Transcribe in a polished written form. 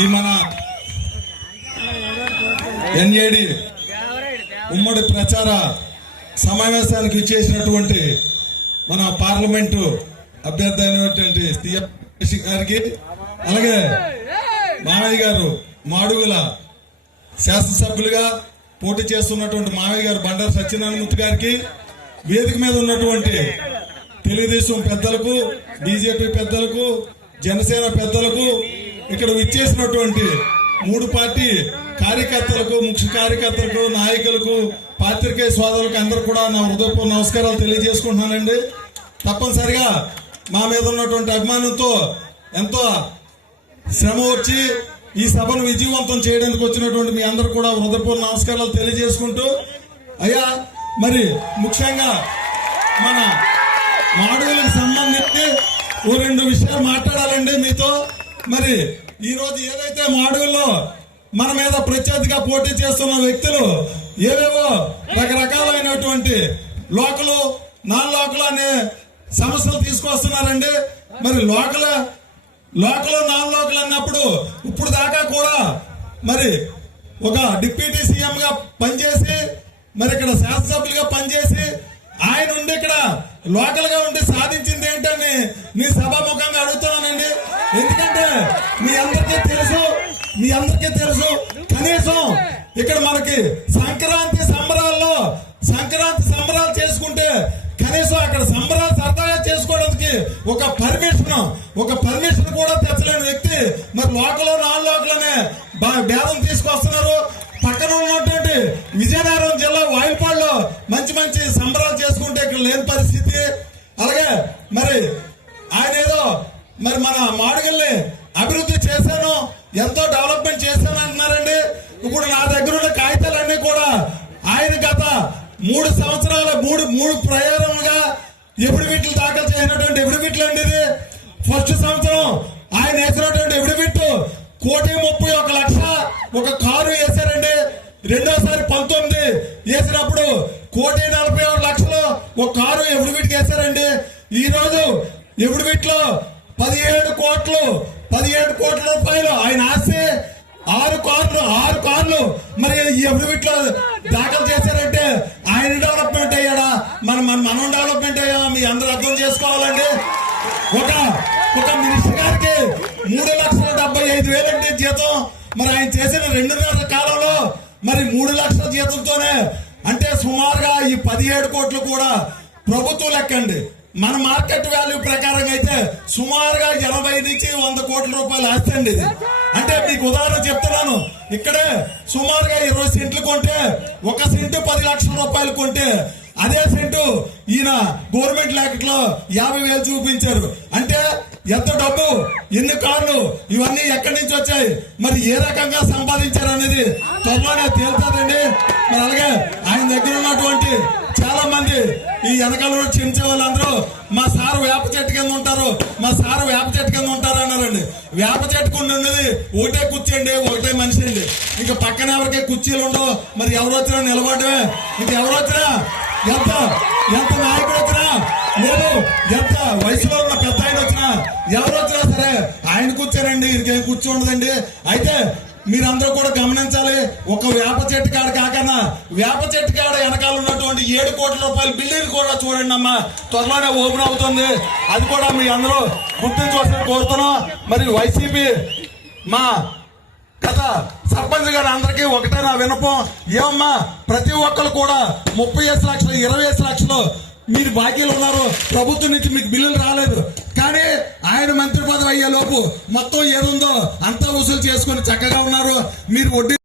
ఈ మన ఎన్ఏడి ఉమ్మడి ప్రచార సమావేశానికి ఇచ్చేసినటువంటి మన పార్లమెంటు అభ్యర్థి అయినటువంటి సీఎం గారికి, అలాగే మామయ్య గారు మాడుగుల శాసనసభ్యులుగా పోటీ చేస్తున్నటువంటి మామయ్య గారు బండారు సత్యనారాయణమూర్తి గారికి, వేదిక మీద ఉన్నటువంటి తెలుగుదేశం పెద్దలకు, బీజేపీ పెద్దలకు, జనసేన పెద్దలకు, ఇక్కడ విచ్చేసినటువంటి మూడు పార్టీ కార్యకర్తలకు, ముఖ్య కార్యకర్తలకు, నాయకులకు, పాత్రికేయ సోదరులకు అందరూ కూడా నా హృదయపూర్వక నమస్కారాలు తెలియజేసుకుంటున్నానండి. తప్పనిసరిగా మా మీద ఉన్నటువంటి అభిమానంతో ఎంతో శ్రమ వచ్చి ఈ సభను విజయవంతం చేయడానికి వచ్చినటువంటి మీ అందరూ కూడా హృదయపూర్వక నమస్కారాలు తెలియజేసుకుంటూ, అయ్యా మరి ముఖ్యంగా మన మాడుగులకు సంబంధించి ఓ రెండు విషయాలు మాట్లాడాలండి మీతో. మరి ఈ రోజు ఏదైతే మాడుగుల్లో మన మీద ప్రత్యర్థిగా పోటీ చేస్తున్న వ్యక్తులు ఏవేవో రకరకాలైనటువంటి లోకలు, నాన్ లోకలు అనే సమస్యలు తీసుకొస్తున్నారండి. మరి లోకలు, నాన్ లోకలు అన్నప్పుడు ఇప్పుడు దాకా కూడా మరి ఒక డిప్యూటీ సీఎం గా పనిచేసి, మరి ఇక్కడ శాసనసభ్యులుగా పనిచేసి, ఆయన ఉండి ఇక్కడ లోకల్ గా ఉండి సాధించింది ఏంటని మీ సభాముఖంగా అడుగుతున్నానండి. ఎందుకంటే మీ అందరికీ తెలుసు కనీసం ఇక్కడ మనకి సంక్రాంతి సంబరాలు చేసుకుంటే కనీసం అక్కడ సంబరాలు సరదాగా చేసుకోవడానికి ఒక పర్మిషన్ కూడా తెచ్చలేని వ్యక్తి మరి లోకల్, నాన్ లోకల్ అనే భేదం తీసుకొస్తున్నారు. పక్కన ఉన్నటువంటి విజయనగరం జిల్లా వాయిల్పాడులో మంచి సంబరాలు చేసుకుంటే ఇక్కడ లేని పరిస్థితి. అలాగే మరి ఆయన ఏదో మరి మన మాడుగుల్ని అభివృద్ధి చేశాను, ఎంతో డెవలప్మెంట్ చేశాను అంటున్నారండి. ఇప్పుడు నా దగ్గర ఉన్న కాగితాలన్నీ కూడా ఆయన గత 3 సంవత్సరాల మూడు ప్రయాణములుగా ఎఫిడవిట్లు దాఖలు చేసినటువంటి ఎఫిడవిట్లు అండి. ఇది ఫస్ట్ సంవత్సరం ఆయన వేసినటువంటి ఎఫిడవిట్ 1,31,00,000 ఒక కారు వేశారండి. రెండోసారి 19 వేసినప్పుడు 1,46,00,000 ఒక కారు ఎఫిడవిట్ వేశారండి. ఈ రోజు ఎఫిడవిట్ లో 17 కోట్ల రూపాయలు ఆయన ఆస్తి, 6 కార్లు మరి ఈ ఎఫిడవిట్ లో దాఖలు చేశారంటే ఆయన డెవలప్మెంట్ అయ్యాడా, మనం డెవలప్మెంట్ అయ్యా? మీ అందరూ అర్థం చేసుకోవాలండి. ఒక మినిస్టర్ గారికి 3,75,000 అంటే జీతం. మరి ఆయన చేసిన 2.5 కాలంలో మరి 3 లక్షల జీతంతోనే అంటే సుమారుగా ఈ 17 కోట్లు కూడా ప్రభుత్వం లెక్కండి. మన మార్కెట్ వాల్యూ ప్రకారం అయితే సుమారుగా 80 నుంచి 100 కోట్ల రూపాయలు ఆస్తండి ఇది. అంటే మీకు ఉదాహరణ చెప్తున్నాను, ఇక్కడే సుమారుగా 20 సెంట్లు కొంటే 1 సెంటు 10 లక్షల రూపాయలు కొంటే అదే సెంటు ఈయన గవర్నమెంట్ ల్యాకెట్లో 50,000 చూపించారు. అంటే ఎంత డబ్బు, ఎన్ని కార్లు, ఇవన్నీ ఎక్కడి నుంచి వచ్చాయి, మరి ఏ రకంగా సంపాదించారు అనేది త్వరలోనే తేలుతుందండి. మరి అలాగే ఆయన దగ్గర ఉన్నటువంటి చాలా మంది ఈ వెనకాల చించే వాళ్ళందరూ మా సారు వేప చెట్టు కింద ఉంటారు అన్నారండి. వేప చెట్టుకు ఉన్నది ఒకటే కుర్చీ, ఒకటే మనిషి అండి. ఇంకా పక్కన ఎవరికే కుర్చీలు ఉండవు. మరి ఎవరు వచ్చినా నిలబడమే, ఇంకా ఎవరు వచ్చినా ఎంత నాయకుడు వచ్చినా లేదు, ఎంత వయసులో ఉన్న పెద్ద ఆయన వచ్చినా ఎవరు వచ్చినా సరే ఆయన కూర్చోరండి, ఇంకేం కూర్చోండదండి. అయితే మీరందరూ కూడా గమనించాలి, ఒక వేప చెట్టు కాడ కాకన్నా వేప చెట్టు కాడ వెనకాల ఉన్నటువంటి 7 కోట్ల రూపాయల బిల్డింగ్ కూడా చూడండి అమ్మా, త్వరలోనే ఓపెన్ అవుతుంది. అది కూడా మీ అందరూ గుర్తించవలసింది కోరుతున్నాం. మరి వైసీపీ మా గత సర్పంచ్ గారు అందరికీ ఒకటే నా విన్నపం, ఏమమ్మా ప్రతి ఒక్కరు కూడా 30 లక్షలు 20 లక్షలు మీరు బాకీలు ఉన్నారు, ప్రభుత్వం నుంచి మీకు బిల్లులు రాలేదు. కానీ ఆయన మంత్రి పదవి అయ్యే లోపు మొత్తం ఏదుందో అంతా వసూలు చేసుకుని చక్కగా ఉన్నారు. మీరు వడ్డీ